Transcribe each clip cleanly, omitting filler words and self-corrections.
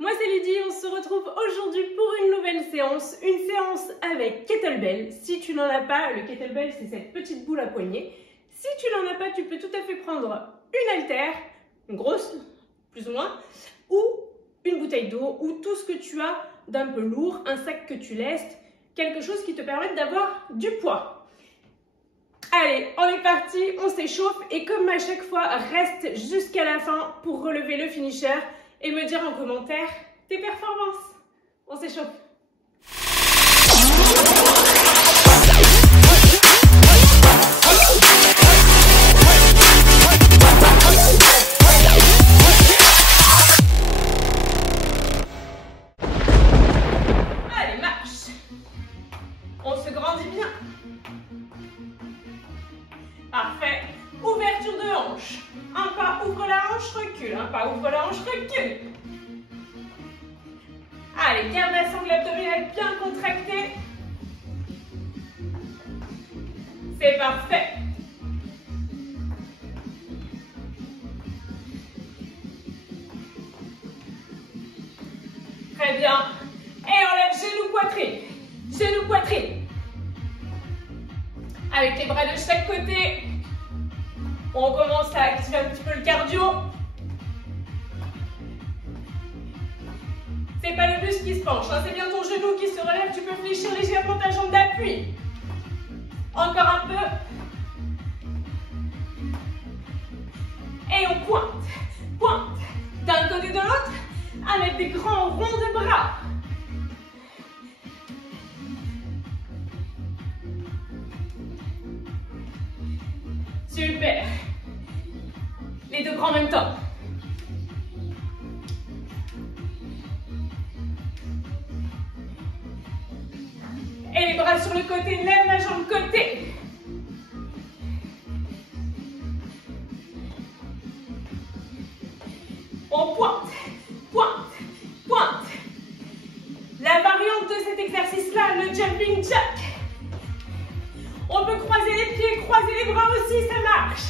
Moi c'est Lydie, on se retrouve aujourd'hui pour une nouvelle séance, une séance avec kettlebell. Si tu n'en as pas, le kettlebell c'est cette petite boule à poignet. Si tu n'en as pas, tu peux tout à fait prendre une haltère, une grosse, plus ou moins, ou une bouteille d'eau, ou tout ce que tu as d'un peu lourd, un sac que tu laisses, quelque chose qui te permette d'avoir du poids. Allez, on est parti, on s'échauffe et comme à chaque fois, reste jusqu'à la fin pour relever le finisher et me dire en commentaire tes performances. On s'échauffe. Allez, marche. On se grandit bien. Parfait. Ouverture de hanche. Un pas, ouvre la hanche, recule. Un pas, ouvre la hanche, recule. Allez, garde la sangle abdominale bien contractée. C'est parfait. Très bien. Et on lève genou, poitrine. Genou, poitrine. Avec les bras de chaque côté, on commence à activer un petit peu le cardio. C'est pas le buste qui se penche, hein, c'est bien ton genou qui se relève. Tu peux fléchir légèrement ta jambe d'appui. Encore un peu. Et on pointe, pointe. D'un côté de l'autre, avec des grands ronds de bras. Super. Les deux grands en même temps. Et les bras sur le côté, lève la jambe côté. On pointe, pointe, pointe. La variante de cet exercice-là, le jumping jack. On peut croiser les pieds, croiser les bras aussi, ça marche.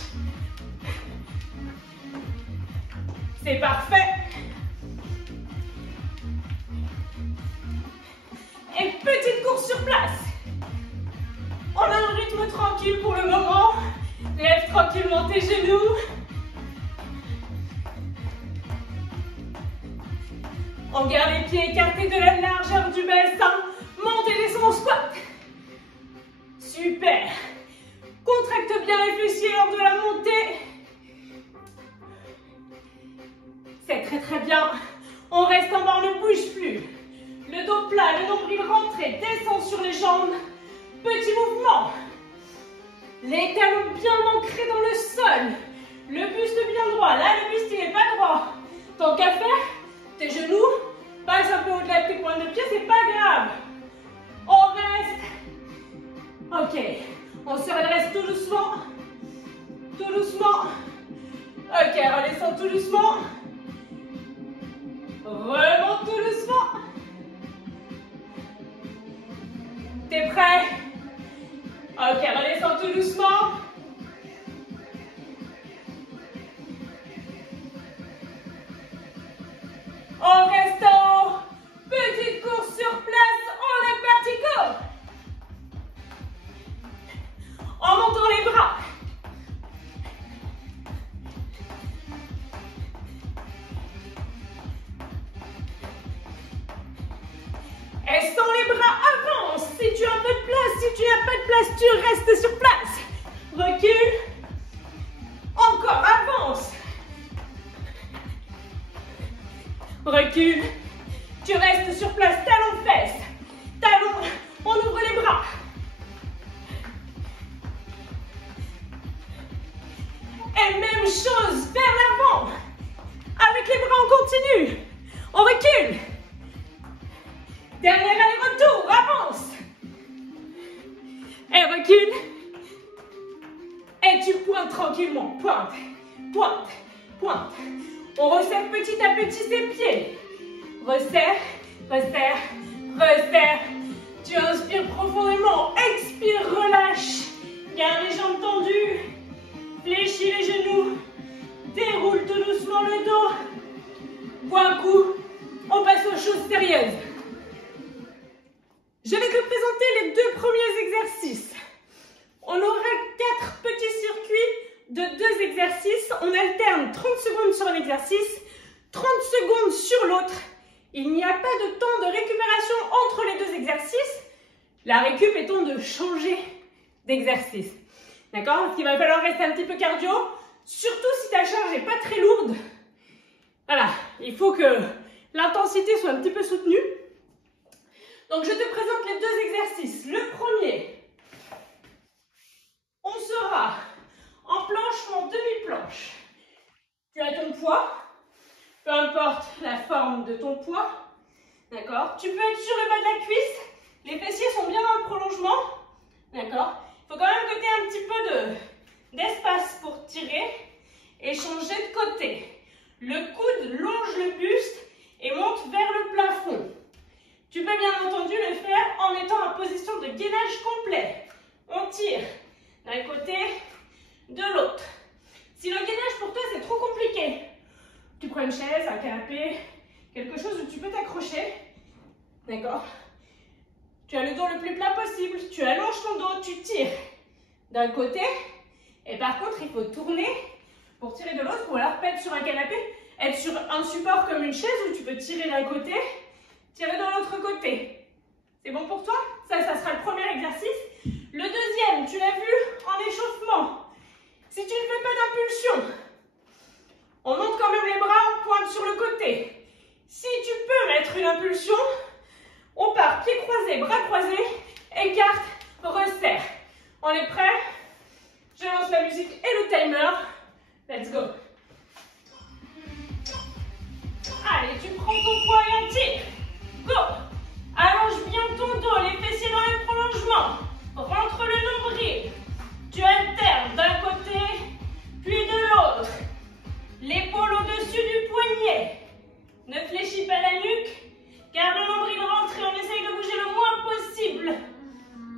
C'est parfait. Et petite course sur place. On a un rythme tranquille pour le moment. Lève tranquillement tes genoux. On garde les pieds écartés de la largeur du bassin. Monte et descend en squat. Super. Contracte bien les fessiers lors de la montée. C'est très très bien. On reste en bas, on ne bouge plus. Le dos plat, le nombril rentré, descend sur les jambes. Petit mouvement. Les talons bien ancrés dans le sol. Le buste bien droit. Là, le buste, il n'est pas droit. Tant qu'à faire, tes genoux passent un peu au-delà de tes pointes de pied, c'est pas grave. On reste. Ok. On se redresse tout doucement. Tout doucement. Ok, redescend tout doucement. Remonte tout doucement. T'es prêt? Ok, redescends tout doucement. On reste en haut. Petite course sur place. On est parti, go! En montant les bras. Et sans les bras, avance. Si tu as un peu de place, si tu n'as pas de place, tu restes sur place. Recule. Encore, avance. Recule. Tu restes sur place, talon fesse. Talon, on ouvre les bras. Et même chose, vers l'avant. Avec les bras, on continue. On recule. Dernier aller-retour, avance. Et recule. Et tu pointes tranquillement. Pointe, pointe, pointe. On resserre petit à petit ses pieds. Resserre, resserre, resserre. Tu inspires profondément. Expire, relâche. Garde les jambes tendues. Fléchis les genoux. Déroule tout doucement le dos. Bois un coup. On on passe aux choses sérieuses. Je vais te présenter les 2 premiers exercices. On aura 4 petits circuits de 2 exercices. On alterne 30 secondes sur un exercice, 30 secondes sur l'autre. Il n'y a pas de temps de récupération entre les 2 exercices. La récup étant de changer d'exercice. D'accord? Parce qu'il va falloir rester un petit peu cardio, surtout si ta charge n'est pas très lourde. Voilà, il faut que l'intensité soit un petit peu soutenue. Donc je te présente les 2 exercices. Le premier, on sera en planche ou en demi-planche. Tu as ton poids, peu importe la forme de ton poids. D'accord? Tu peux être sur le bas de la cuisse, les fessiers sont bien dans le prolongement. D'accord? Il faut quand même que tu aies un petit peu d'espace pour tirer et changer de côté. Le coude longe le buste et monte vers le plafond. Tu peux bien entendu le faire en étant en position de gainage complet. On tire d'un côté, de l'autre. Si le gainage pour toi c'est trop compliqué, tu prends une chaise, un canapé, quelque chose où tu peux t'accrocher. D'accord? Tu as le dos le plus plat possible, tu allonges ton dos, tu tires d'un côté. Et par contre, il faut tourner pour tirer de l'autre ou alors pas être sur un canapé, être sur un support comme une chaise où tu peux tirer d'un côté, tirer de l'autre côté. C'est bon pour toi? Ça sera le premier exercice. Le deuxième, tu l'as vu en échauffement. Si tu ne fais pas d'impulsion, on monte quand même les bras, on pointe sur le côté. Si tu peux mettre une impulsion, on part pieds croisés, bras croisés, écarte, resserre. On est prêt? Je lance la musique et le timer. Let's go. Allez, tu prends ton poids et un tir. Go. Allonge bien ton dos, les fessiers dans le prolongement. Rentre le nombril. Tu alternes d'un côté, puis de l'autre. L'épaule au-dessus du poignet. Ne fléchis pas la nuque. Garde le nombril rentré. On essaye de bouger le moins possible.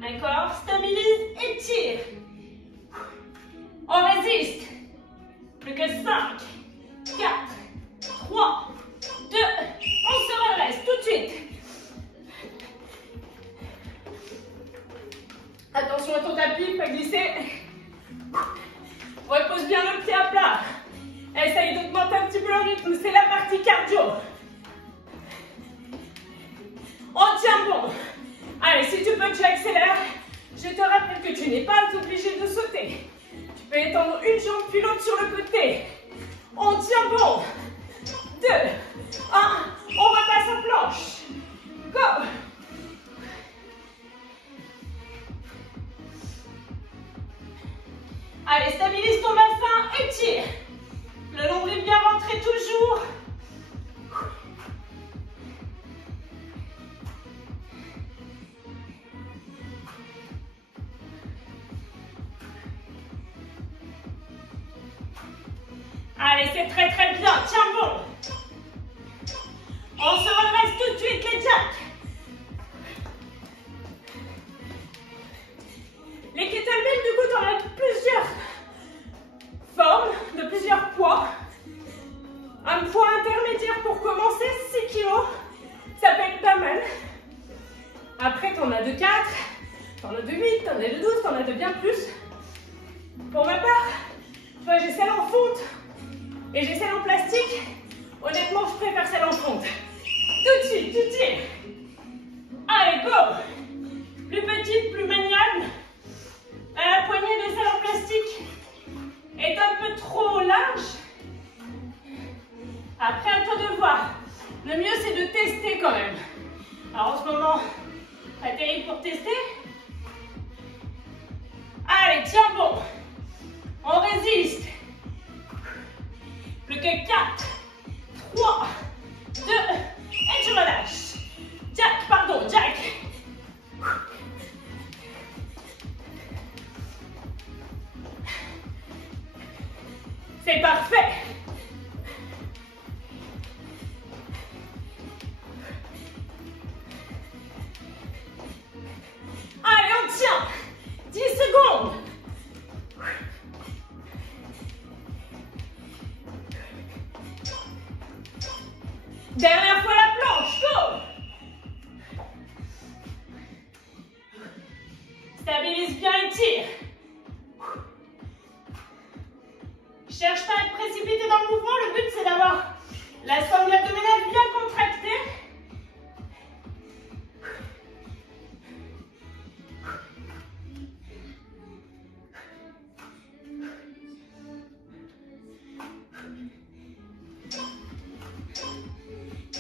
D'accord? Stabilise et tire. On résiste. Plus que 5, 4, 3, 2. On se redresse tout de suite. Attention à ton tapis, pas glisser. Repose bien le pied à plat. Essaye d'augmenter un petit peu le rythme, c'est la partie cardio. On tient bon. Allez, si tu peux, tu accélères. Je te rappelle que tu n'es pas obligé de sauter. Tu peux étendre une jambe puis l'autre sur le côté. On tient bon. 2, 1, on repasse en planche. Go. Allez, stabilise ton bassin et tire. Le nombril bien rentré toujours. Allez, c'est très très bien. Tiens bon. On se redresse tout de suite les jacks. Les kettlebells, du coup, tu en as plusieurs formes, de plusieurs poids. Un poids intermédiaire pour commencer, 6 kg. Ça peut être pas mal. Après, tu en as de 4, tu en as de 8, tu en as de 12, tu en as de bien plus. Pour ma part, tu vois, j'ai celle en fonte et j'ai celle en plastique. Honnêtement, je préfère celle en fonte. Tout de suite, tu tires. Allez, go. Plus petite, plus maniable. La poignée de celle en plastique est un peu trop large. Après, à toi de voir. Le mieux, c'est de tester quand même. Alors, en ce moment, pas terrible pour tester. Allez, tiens bon. On résiste. Plus que 4, 3, 2, et tu relâches. Jack, pardon, Jack. C'est parfait. Allez, on tient. 10 secondes. Dernière fois la planche.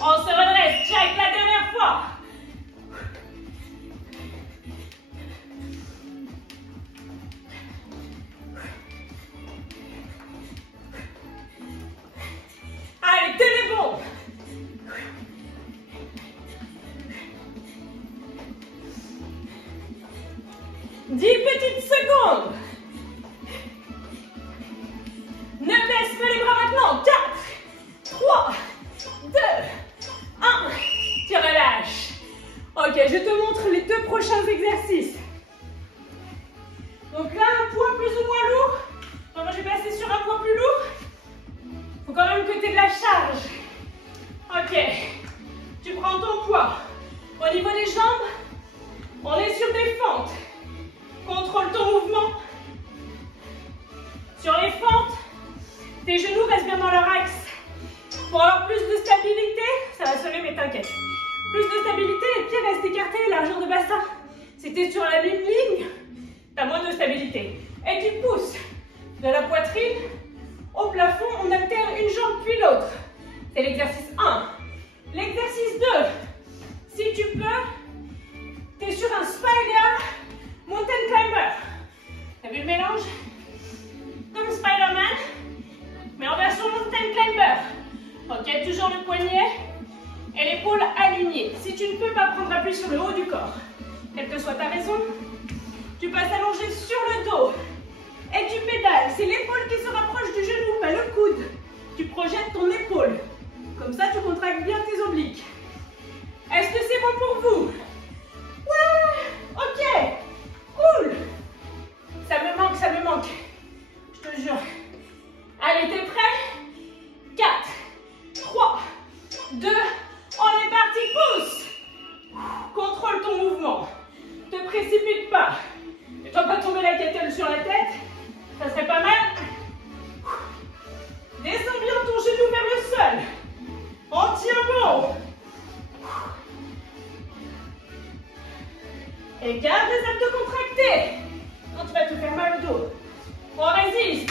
On se redresse. Check la dernière fois. Allez, tenez bon. Dix petites secondes. Ne baisse pas les bras maintenant. 4, 3, 2, 1. Tu relâches. Ok, je te montre les 2 prochains exercices. Donc là, un poids plus ou moins lourd. Moi, je vais passer sur un poids plus lourd. Il faut quand même que tu aies de la charge. Ok. Tu prends ton poids. Au niveau des jambes, on est sur des fentes. Contrôle ton mouvement. Sur les fentes, tes genoux restent bien dans leur axe. Pour avoir plus de stabilité, ça va sonner mais t'inquiète. Plus de stabilité, les pieds restent écartés, largeur de bassin. Si tu es sur la même ligne, tu as moins de stabilité. Et tu pousses de la poitrine au plafond, on alterne une jambe puis l'autre. C'est l'exercice 1. L'exercice 2, si tu peux, tu es sur un spider mountain climber. T'as vu le mélange? Comme Spider-Man, mais en version mountain climber. Ok, toujours le poignet et l'épaule alignée. Si tu ne peux pas prendre appui sur le haut du corps, quelle que soit ta raison, tu passes allongé sur le dos et tu pédales. C'est l'épaule qui se rapproche du genou, pas le coude. Tu projettes ton épaule. Comme ça, tu contractes bien tes obliques. Est-ce que c'est bon pour vous? Ouais, ok, cool. Ça me manque, ça me manque. Je te jure. Allez, t'es prêt? 4, 3, 2, on est parti, pousse. Contrôle ton mouvement. Ne te précipite pas. Ne dois pas tomber la kettle sur la tête. Ça serait pas mal. Descends bien ton genou vers le sol. On tient bon. Et garde les abdos contractés. Non, tu vas te faire mal au dos. On résiste.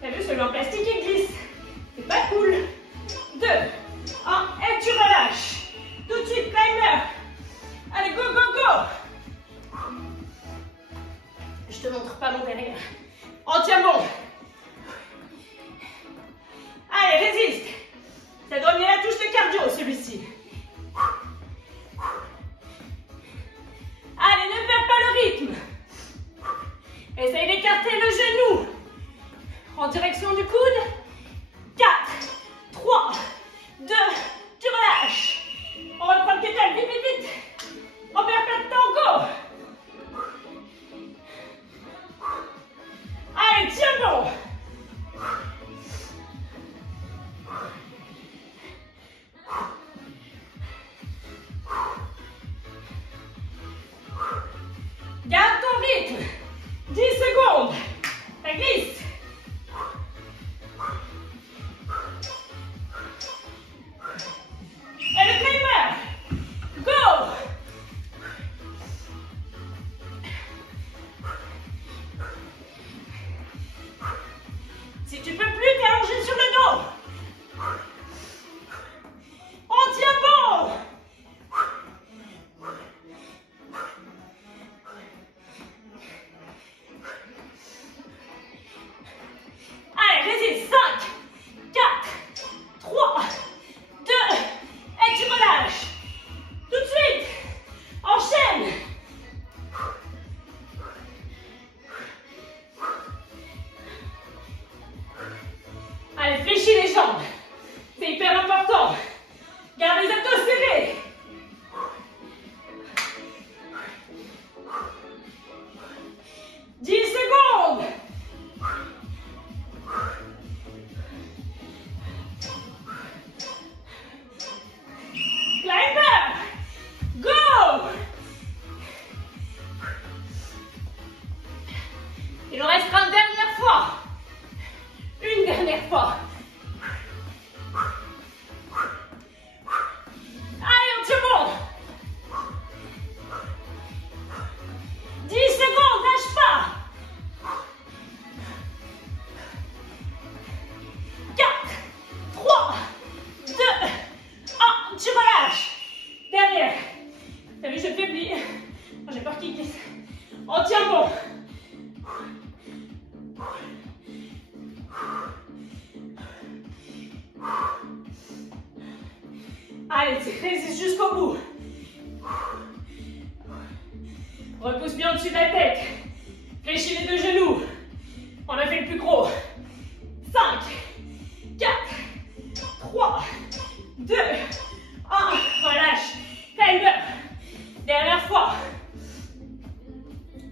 T'as vu, celui en plastique, il glisse. C'est pas cool. 2, 1, et tu relâches. Tout de suite, climber. Allez, go, go, go. Je te montre pas mon derrière. On tient bon. Allez, résiste. Ça doit amener la touche de cardio, celui-ci. Allez, ne perds pas le rythme. Essaye d'écarter le genou en direction du coude. 4, Allez, résiste jusqu'au bout. Repousse bien au-dessus de la tête. Fléchis les deux genoux. On a fait le plus gros. 5, 4, 3, 2, 1. Relâche. Timer. Dernière fois.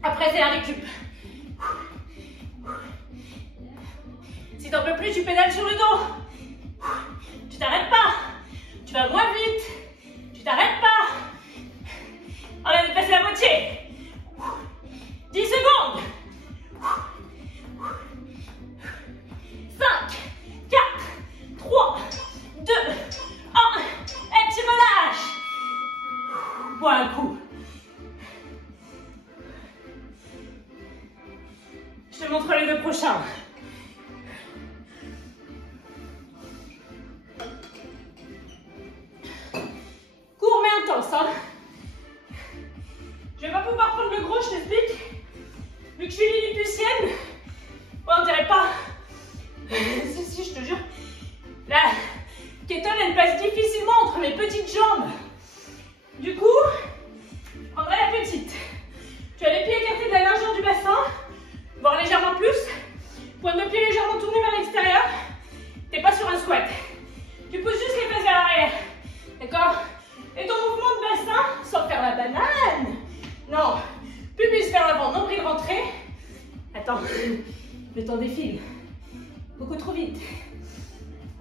Après, c'est la récup. Si t'en peux plus, tu pédales sur le dos. Tu t'arrêtes pas. Tu vas moins vite. Tu t'arrêtes pas. On a dépassé la moitié. 10 secondes. 5, 4, 3, 2, 1. Et tu relâches. Bois un coup. Je te montre les deux prochains. Court mais intense, hein. Je vais pas pouvoir prendre le gros, je t'explique. Vu que je suis lilliputienne, ouais, on dirait pas. Si, je te jure. La ketone, elle passe difficilement entre mes petites jambes. Du coup, je prendrai la petite. Tu as les pieds écartés de la largeur du bassin, voire légèrement plus. Pointe de pied légèrement tournée vers l'extérieur. T'es pas sur un squat. Tu pousses juste les fesses vers l'arrière. D'accord? Et ton mouvement de bassin, sans faire la banane. Non. Pubis vers l'avant, nombril rentré. Attends, le temps défile. Beaucoup trop vite.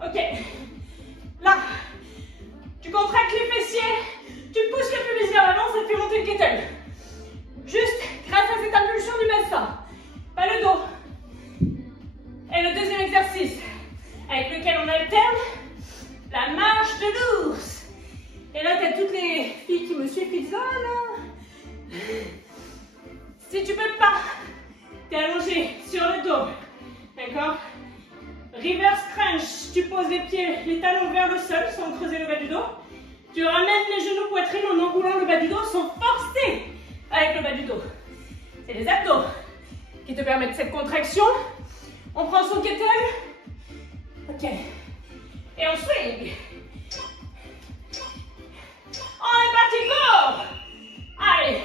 Ok. Là, tu contractes les fessiers, tu pousses le pubis vers l'avant, ça te fait monter le kettle. Juste grâce à cette impulsion du bassin. Pas le dos. Et le deuxième exercice, avec lequel on alterne, la marche de l'ours. Et là, tu as toutes les filles qui me suivent qui disent « Oh non !» Si tu peux pas, tu es allongé sur le dos. D'accord? Reverse crunch, tu poses les pieds, les talons vers le sol sans creuser le bas du dos. Tu ramènes les genoux poitrine en enroulant le bas du dos sans forcer avec le bas du dos. C'est les abdos qui te permettent cette contraction. On prend son kettle. Ok. Et on swing. On est parti, go! Allez.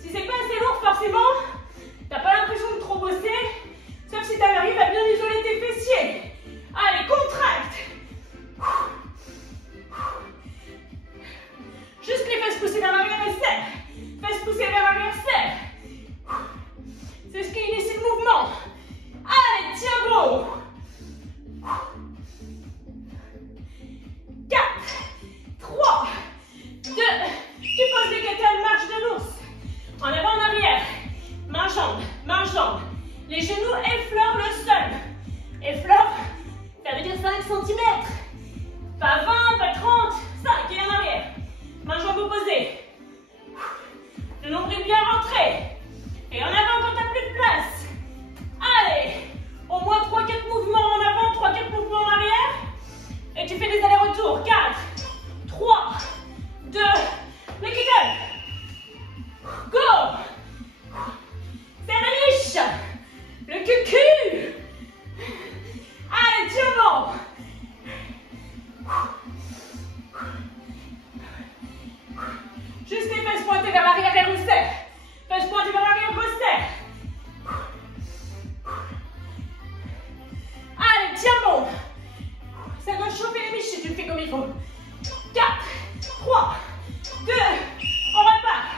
Si c'est pas assez lourd, forcément, t'as pas l'impression de trop bosser, sauf si t'arrives à bien isoler tes fessiers. Allez, contracte. Juste les fesses poussées vers l'arrière et serre. Fesses poussées vers l'arrière, serre. C'est ce qui initie le mouvement. Allez, tiens bon. 4, 3, 2, tu poses les kettlebells, marche de l'ours. En avant, en arrière. Main, jambe. Les genoux effleurent le sol. Effleurent, ça veut dire 5 cm. Pas 20, pas 30, 5 et en arrière. Main, jambe opposée. Le nombril bien rentré. Et en avant quand tu n'as plus de place. Allez, au moins 3-4 mouvements en avant, 3-4 mouvements en arrière. Et tu fais des allers-retours. 4, 3, 2, le kettlebell. Go! C'est la niche. Le cucu. Allez, tiens bon. Juste les fesses pointées vers l'arrière et resserre. Fesses pointées vers l'arrière, resserre. Allez, tiens bon. Ça doit chauffer les miches si tu le fais comme il faut. 4, 3, 2, on repart.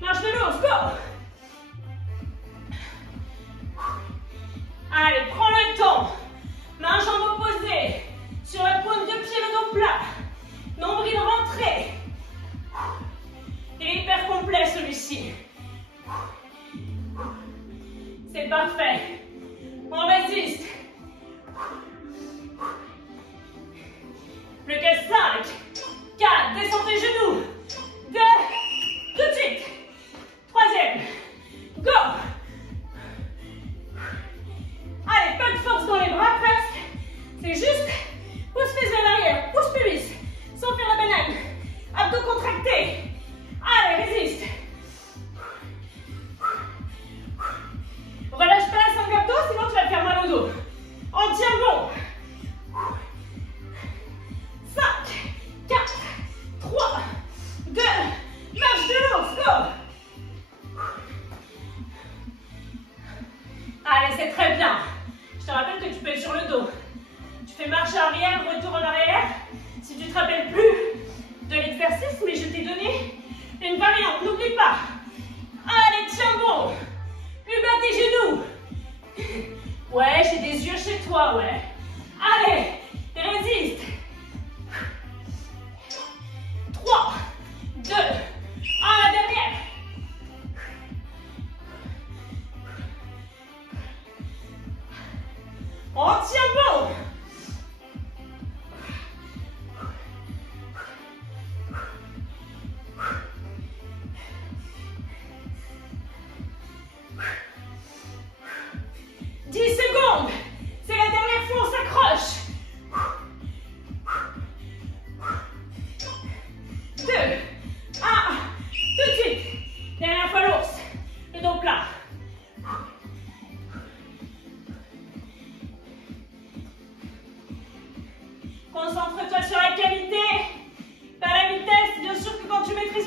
Marche de l'ours, go. Allez, prends le temps. Main, jambe opposée. Sur la pointe de pied, le dos plat. Nombril rentré. Il est hyper complet celui-ci. C'est parfait. On résiste. Plus que 5, 4, descends tes genoux. 2, tout de suite. Troisième. Go. Allez, pas de force dans les bras presque. C'est juste pousse les vers l'arrière, pousse pubis, sans faire la banane. Abdos contractés. Allez, résiste. Relâche pas la sangle abdos, sinon tu vas te faire mal au dos. On tient bon. 5, 4,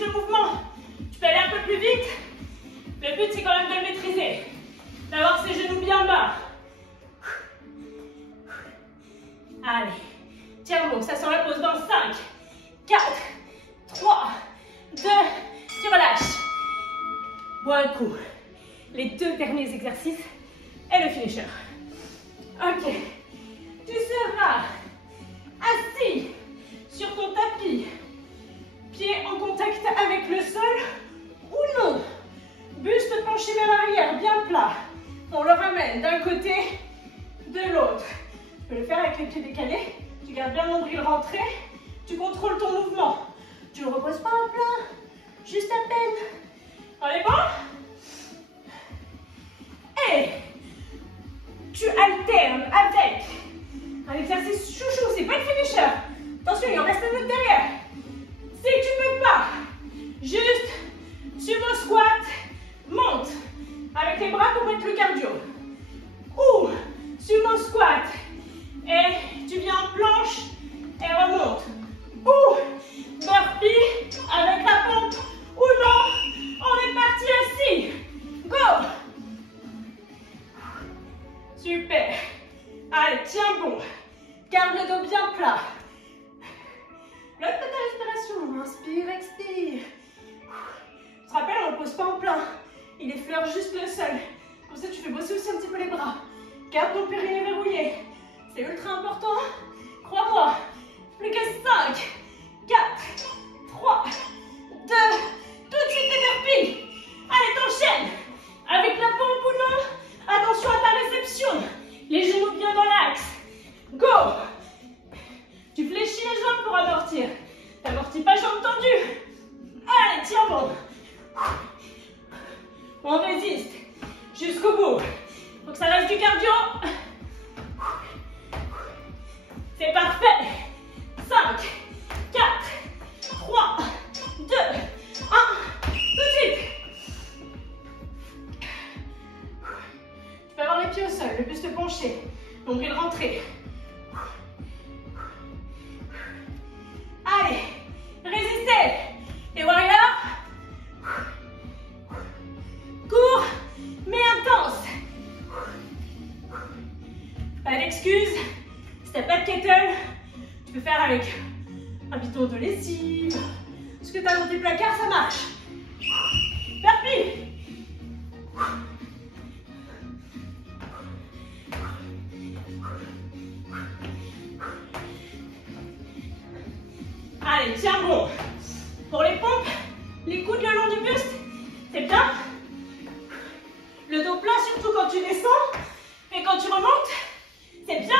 le mouvement. Tu peux aller un peu plus vite. Le but, c'est quand même de le maîtriser. D'avoir ses genoux bien bas. Allez, tiens bon, ça sent la pause dans 5, 4, 3, 2, tu relâches. Bois un coup. Les 2 derniers exercices et le finisher. Ok, tu seras assis sur ton tapis, pieds en contact avec le sol ou non. Buste penché vers l'arrière, bien plat. On le ramène d'un côté, de l'autre. Tu peux le faire avec les pieds décalés. Tu gardes bien le nombril rentré. Tu contrôles ton mouvement. Tu ne le reposes pas en plein, juste à peine. On est bon? Et tu alternes avec un exercice chouchou. C'est pas le finisher. Attention, il en reste un autre derrière. Si tu peux pas, juste sumo squat, monte avec les bras pour mettre le cardio. Ou sumo squat et tu viens en planche et remonte. Ou burpee avec la pompe. Ou non, on est parti assis. Go! Super. Allez, tiens bon. Garde le dos bien plat. Bloque ta respiration. Inspire, expire. Tu te rappelles, on ne pose pas en plein. Il effleure juste le sol. Comme ça, tu fais bosser aussi un petit peu les bras. Garde ton périnée verrouillé. C'est ultra important. Crois-moi. Plus que 5, 4, 3, 2. Tout de suite les burpees. Allez, t'enchaînes. Avec la pompe ou non. Attention à ta réception. Les genoux bien dans l'axe. Go. Tu fléchis les jambes pour amortir. T'amortis pas jambes tendues. Allez, tiens bon. On résiste jusqu'au bout. Faut que ça reste du cardio. C'est parfait. 5, 4, 3, 2, 1. Tout de suite. Tu peux avoir les pieds au sol, le buste penché. Nombril rentré. Allez, résistez. Et warrior. Court, mais intense. Pas d'excuses. Si t'as pas de kettle, tu peux faire avec un bidon de lessive. Ce que t'as dans tes placards, ça marche. Burpee. Allez, tiens bon. Pour les pompes, les coudes le long du buste, c'est bien. Le dos plat, surtout quand tu descends. Et quand tu remontes, c'est bien.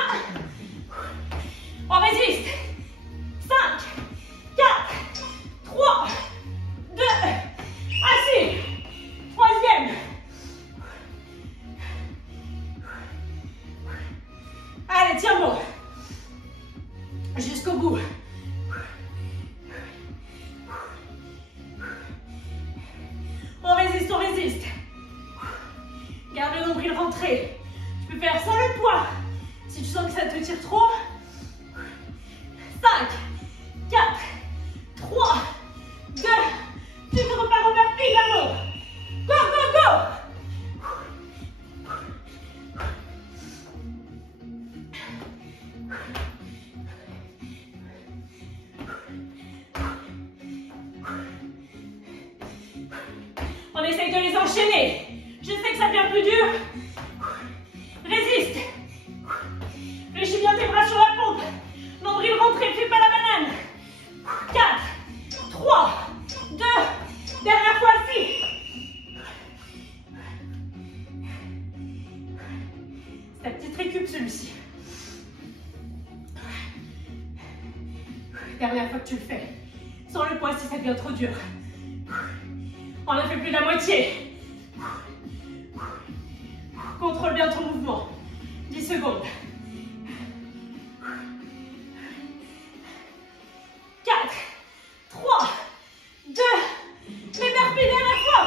On résiste. 5, 4, 3, 2, assis. Troisième. Allez, tiens bon. Jusqu'au bout. On résiste, on résiste. Garde le nombril rentré. Tu peux faire sans le poids. Si tu sens que ça te tire trop. 5, 4, 3, 2. Tu te repars en burpee, l'amour. Go, go, go. On essaye de les enchaîner. Je sais que ça devient plus dur. Résiste. Fléchis bien tes bras sur la pompe. Nombril rentré, fais pas la banane. 4, 3, 2. Dernière fois assis. C'est ta petite récup celui-ci. Dernière fois que tu le fais. Sans le poids si ça devient trop dur. On a fait plus de la moitié. Contrôle bien ton mouvement. 10 secondes. 4, 3, 2. Les burpees dernière fois.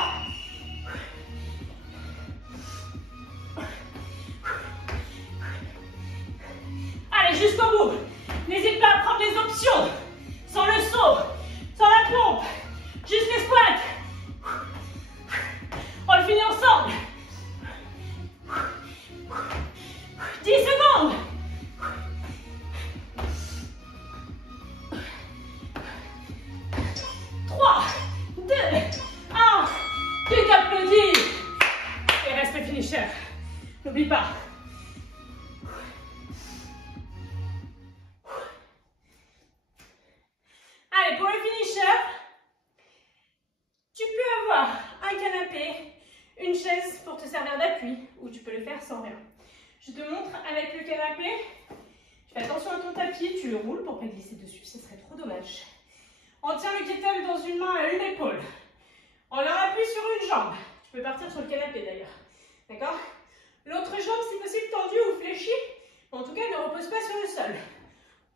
Allez, jusqu'au bout. N'hésite pas à prendre les options. Sans le saut, sans la pompe. Juste les Allez, pour le finisher, tu peux avoir un canapé, une chaise pour te servir d'appui, ou tu peux le faire sans rien. Je te montre avec le canapé. Tu fais attention à ton tapis, tu le roules pour ne pas glisser dessus, ce serait trop dommage. On tient le kettle dans une main à une épaule. On leur appuie sur une jambe. Tu peux partir sur le canapé d'ailleurs. D'accord? L'autre jambe, si possible, tendue ou fléchie. En tout cas, ne repose pas sur le sol.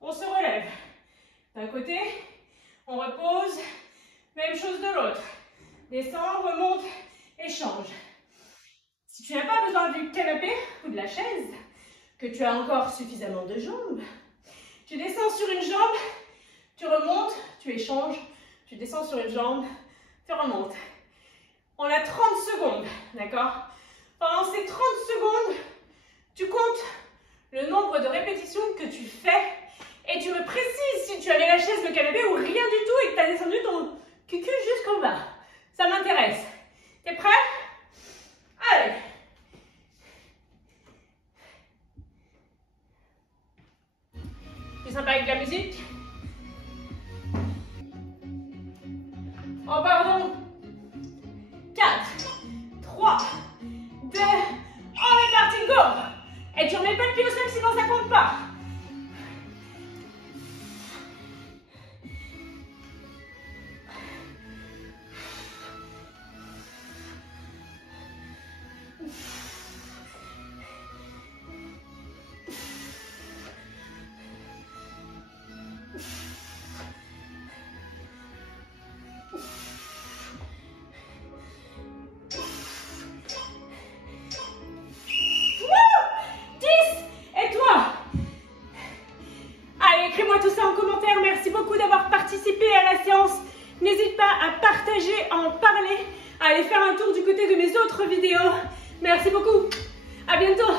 On se relève. D'un côté, on repose. Même chose de l'autre. Descend, remonte et change. Si tu n'as pas besoin du canapé ou de la chaise, que tu as encore suffisamment de jambes, tu descends sur une jambe, tu remontes, tu échanges, tu descends sur une jambe, tu remontes. On a 30 secondes, d'accord? Pendant ces 30 secondes, tu comptes le nombre de répétitions que tu fais et tu me précises si tu avais la chaise, le canapé ou rien du tout et que tu as descendu ton cul jusqu'en bas. Ça m'intéresse. T'es prêt? Allez. C'est sympa avec la musique. Oh pardon. 4, 3, 2, on est parti, go! Et tu remets pas le pied au sol sinon ça compte pas. Tout ça en commentaire. Merci beaucoup d'avoir participé à la séance. N'hésite pas à partager, à en parler, à aller faire un tour du côté de mes autres vidéos. Merci beaucoup. À bientôt.